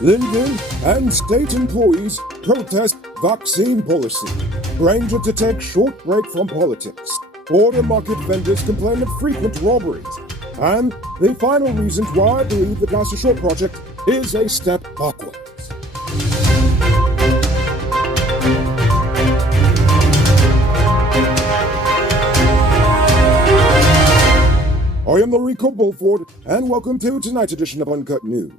Linden and state employees protest vaccine policy. Ranger to take short break from politics. Border market vendors complain of frequent robberies. And the final reasons why I believe the Gaza Shore project is a step backwards. I am Rico Bulford, and welcome to tonight's edition of Uncut News.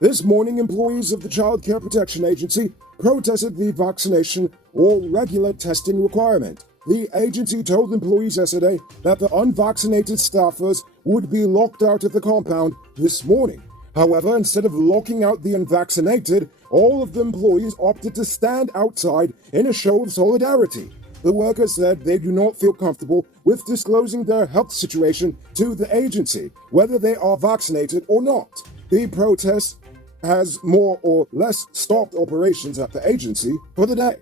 This morning, employees of the Child Care Protection Agency protested the vaccination or regular testing requirement. The agency told employees yesterday that the unvaccinated staffers would be locked out of the compound this morning. However, instead of locking out the unvaccinated, all of the employees opted to stand outside in a show of solidarity. The workers said they do not feel comfortable with disclosing their health situation to the agency, whether they are vaccinated or not. The protest has more or less stopped operations at the agency for the day.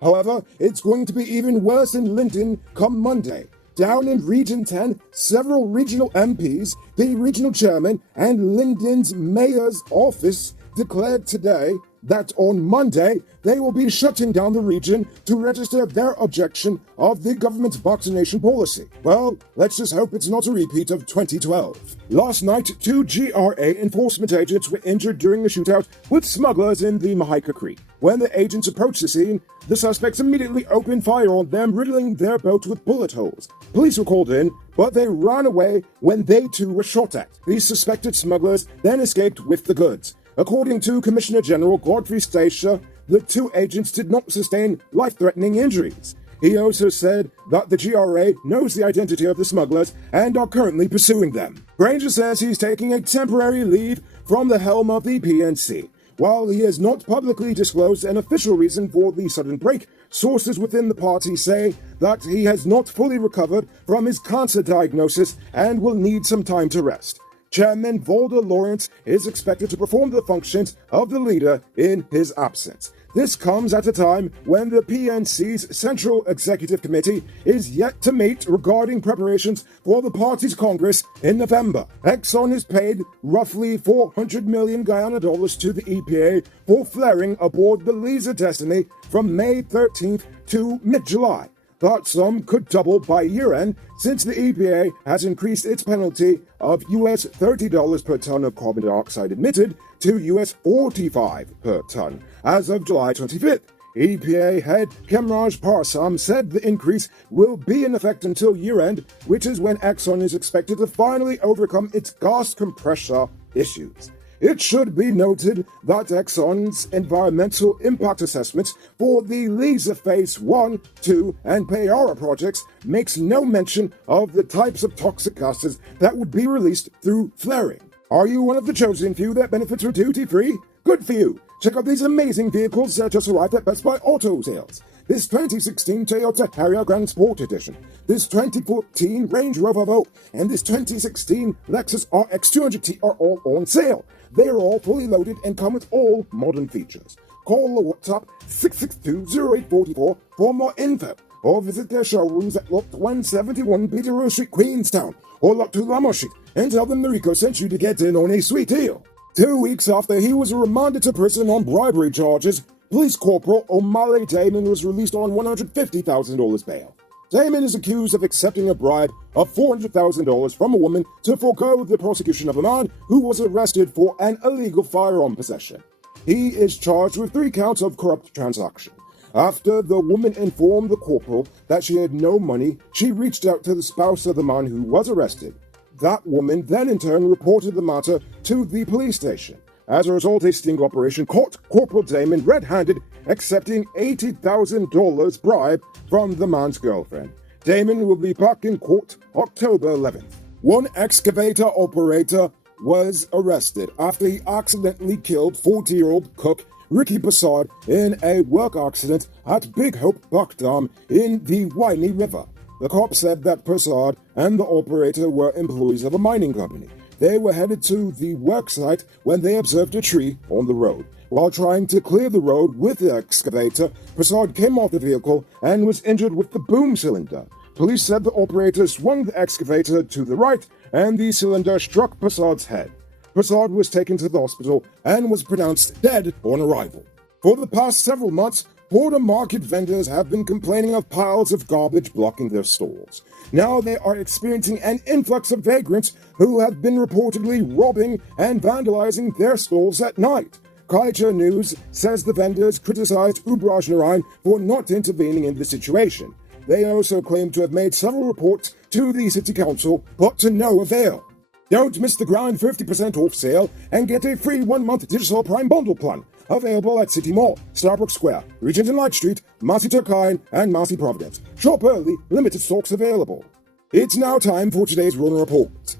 However, it's going to be even worse in Linden come Monday. Down in Region 10, several regional MPs, the regional chairman, and Linden's mayor's office declared today that on Monday they will be shutting down the region to register their objection of the government's vaccination policy. Well, let's just hope it's not a repeat of 2012. Last night, 2 GRA enforcement agents were injured during a shootout with smugglers in the Mahika Creek. When the agents approached the scene, the suspects immediately opened fire on them, riddling their boat with bullet holes. Police were called in, but they ran away when they too were shot at. These suspected smugglers then escaped with the goods. According to Commissioner General Godfrey Stacia, the 2 agents did not sustain life-threatening injuries. He also said that the GRA knows the identity of the smugglers and are currently pursuing them. Granger says he's taking a temporary leave from the helm of the PNC. While he has not publicly disclosed an official reason for the sudden break, sources within the party say that he has not fully recovered from his cancer diagnosis and will need some time to rest. Chairman Volder Lawrence is expected to perform the functions of the leader in his absence. This comes at a time when the PNC's Central Executive Committee is yet to meet regarding preparations for the party's Congress in November. Exxon has paid roughly $400 million Guyana dollars to the EPA for flaring aboard the Liza Destiny from May 13th to mid-July. That sum could double by year-end since the EPA has increased its penalty of US $30 per ton of carbon dioxide emitted to US $45 per ton as of July 25th. EPA head Kemraj Parsam said the increase will be in effect until year-end, which is when Exxon is expected to finally overcome its gas compressor issues. It should be noted that Exxon's environmental impact assessments for the Liza Phase 1, 2, and Payara projects makes no mention of the types of toxic gases that would be released through flaring. Are you one of the chosen few that benefits from duty-free? Good for you! Check out these amazing vehicles that just arrived at Best Buy Auto Sales. This 2016 Toyota Harrier Grand Sport Edition, this 2014 Range Rover Vogue, and this 2016 Lexus RX 200T are all on sale. They are all fully loaded and come with all modern features. Call or WhatsApp 662-0844 for more info, or visit their showrooms at Lot 171 Peterborough Street, Queenstown, or Lot 2 Lamo Street, and tell them Rico sent you to get in on a sweet deal. 2 weeks after he was remanded to prison on bribery charges, Police Corporal O'Malley Damon was released on $150,000 bail. Damon is accused of accepting a bribe of $400,000 from a woman to forego the prosecution of a man who was arrested for an illegal firearm possession. He is charged with 3 counts of corrupt transaction. After the woman informed the corporal that she had no money, she reached out to the spouse of the man who was arrested. That woman then in turn reported the matter to the police station. As a result, a sting operation caught Corporal Damon red-handed accepting $80,000 bribe from the man's girlfriend. Damon will be back in court October 11th. One excavator operator was arrested after he accidentally killed 40-year-old cook Ricky Bassard in a work accident at Big Hope Buck Dam in the Wainie River. The cops said that Bassard and the operator were employees of a mining company. They were headed to the work site when they observed a tree on the road. While trying to clear the road with the excavator, Prasad came off the vehicle and was injured with the boom cylinder. Police said the operator swung the excavator to the right and the cylinder struck Prasad's head. Prasad was taken to the hospital and was pronounced dead on arrival. For the past several months, border market vendors have been complaining of piles of garbage blocking their stalls. Now they are experiencing an influx of vagrants who have been reportedly robbing and vandalizing their stalls at night. Guyana News says the vendors criticized Ubraj Narayan for not intervening in the situation. They also claim to have made several reports to the city council, but to no avail. Don't miss the grand 50% off sale and get a free 1-month digital Prime bundle plan. Available at City Mall, Starbucks Square, Regent and Light Street, Marcy Turkine, and Marcy Providence. Shop early, limited stocks available. It's now time for today's Rona Report.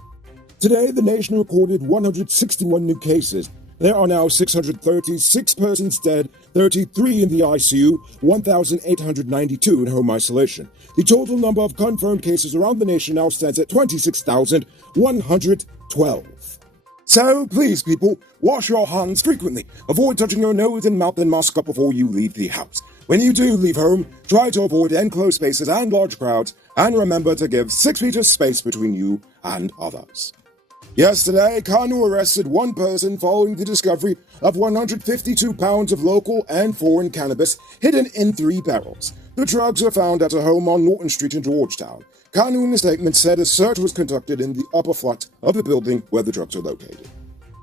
Today, the nation recorded 161 new cases. There are now 636 persons dead, 33 in the ICU, 1,892 in home isolation. The total number of confirmed cases around the nation now stands at 26,112. So please, people, wash your hands frequently. Avoid touching your nose and mouth and mask up before you leave the house. When you do leave home, try to avoid enclosed spaces and large crowds, and remember to give 6 feet of space between you and others. Yesterday, Kanu arrested one person following the discovery of 152 pounds of local and foreign cannabis hidden in 3 barrels. The drugs were found at a home on Norton Street in Georgetown. Kanu in a statement said a search was conducted in the upper flat of the building where the drugs are located.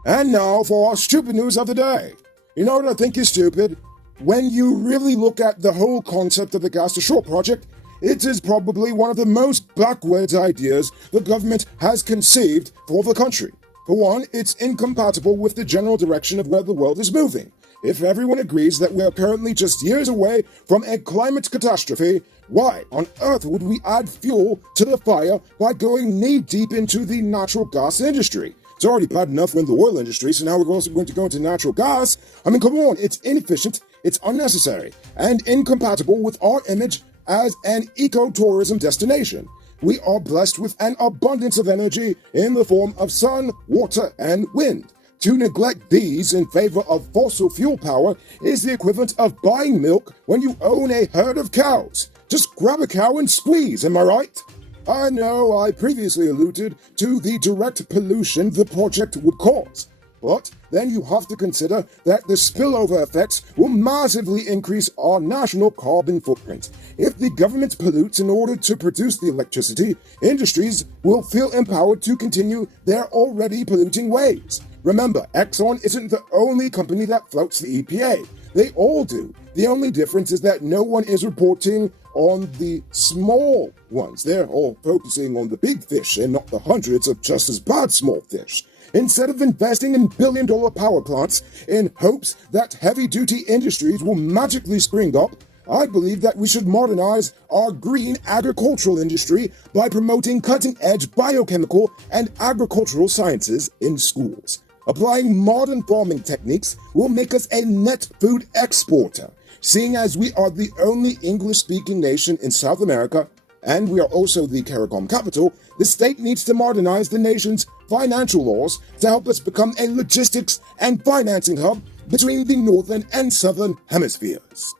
And now for our stupid news of the day. You know what I think is stupid? When you really look at the whole concept of the Gas to Shore project, it is probably one of the most backwards ideas the government has conceived for the country. For one, it's incompatible with the general direction of where the world is moving. If everyone agrees that we are currently just years away from a climate catastrophe, why on earth would we add fuel to the fire by going knee-deep into the natural gas industry? It's already bad enough in the oil industry, so now we're also going to go into natural gas. I mean, come on, it's inefficient, it's unnecessary, and incompatible with our image as an ecotourism destination. We are blessed with an abundance of energy in the form of sun, water, and wind. To neglect these in favor of fossil fuel power is the equivalent of buying milk when you own a herd of cows. Just grab a cow and squeeze, am I right? I know I previously alluded to the direct pollution the project would cause. But then you have to consider that the spillover effects will massively increase our national carbon footprint. If the government pollutes in order to produce the electricity, industries will feel empowered to continue their already polluting ways. Remember, Exxon isn't the only company that flouts the EPA. They all do. The only difference is that no one is reporting on the small ones. They're all focusing on the big fish and not the hundreds of just as bad small fish. Instead of investing in billion-dollar power plants in hopes that heavy-duty industries will magically spring up, I believe that we should modernize our green agricultural industry by promoting cutting-edge biochemical and agricultural sciences in schools. Applying modern farming techniques will make us a net food exporter. Seeing as we are the only English-speaking nation in South America, and we are also the CARICOM capital, the state needs to modernize the nation's financial laws to help us become a logistics and financing hub between the northern and southern hemispheres.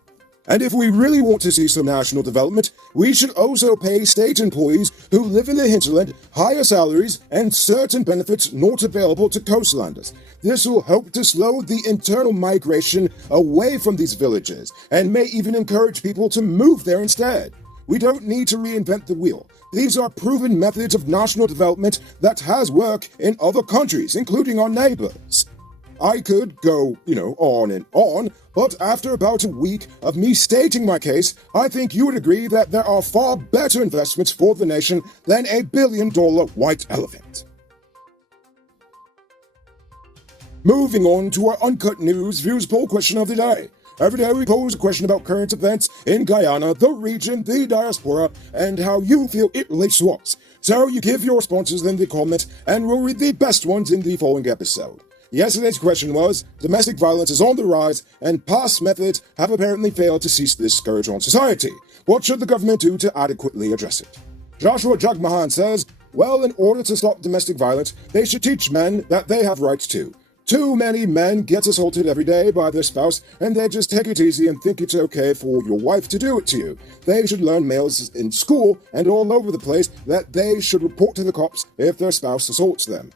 And if we really want to see some national development, we should also pay state employees who live in the hinterland higher salaries and certain benefits not available to coastlanders. This will help to slow the internal migration away from these villages and may even encourage people to move there instead. We don't need to reinvent the wheel. These are proven methods of national development that has worked in other countries, including our neighbors. I could go, on and on, but after about a week of me stating my case, I think you would agree that there are far better investments for the nation than a billion-dollar white elephant. Moving on to our Uncut News Views poll question of the day. Every day we pose a question about current events in Guyana, the region, the diaspora, and how you feel it relates to us. So you give your responses in the comment, and we'll read the best ones in the following episode. Yesterday's question was, domestic violence is on the rise, and past methods have apparently failed to cease this scourge on society. What should the government do to adequately address it? Joshua Jagmahan says, well, in order to stop domestic violence, they should teach men that they have rights too. Too many men get assaulted every day by their spouse, and they just take it easy and think it's okay for your wife to do it to you. They should learn males in school and all over the place that they should report to the cops if their spouse assaults them.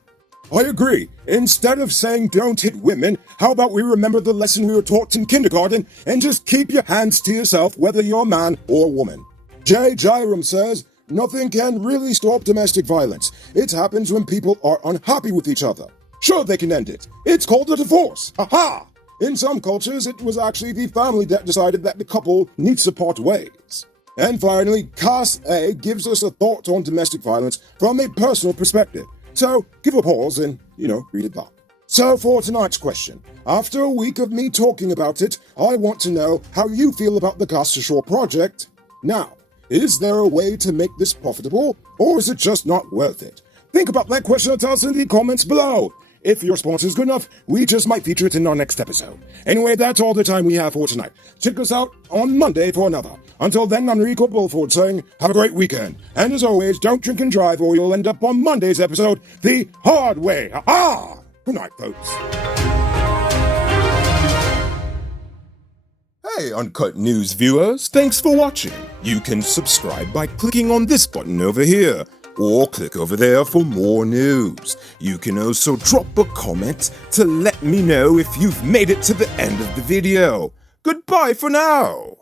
I agree. Instead of saying don't hit women, how about we remember the lesson we were taught in kindergarten and just keep your hands to yourself whether you're a man or woman? Jay Jairam says, nothing can really stop domestic violence. It happens when people are unhappy with each other. Sure, they can end it. It's called a divorce. Ha-ha! In some cultures, it was actually the family that decided that the couple needs to part ways. And finally, Cass A gives us a thought on domestic violence from a personal perspective. So, give a pause and, read it back. So for tonight's question, after a week of me talking about it, I want to know how you feel about the Gas to Shore project. Now, is there a way to make this profitable, or is it just not worth it? Think about that question and tell us in the comments below. If your response is good enough, we just might feature it in our next episode. Anyway, that's all the time we have for tonight. Check us out on Monday for another. Until then, I'm Rico Bulford saying, have a great weekend. And as always, don't drink and drive or you'll end up on Monday's episode the hard way. Ha-ha! Good night, folks. Hey, Uncut News viewers, thanks for watching. You can subscribe by clicking on this button over here, or click over there for more news. You can also drop a comment to let me know if you've made it to the end of the video. Goodbye for now.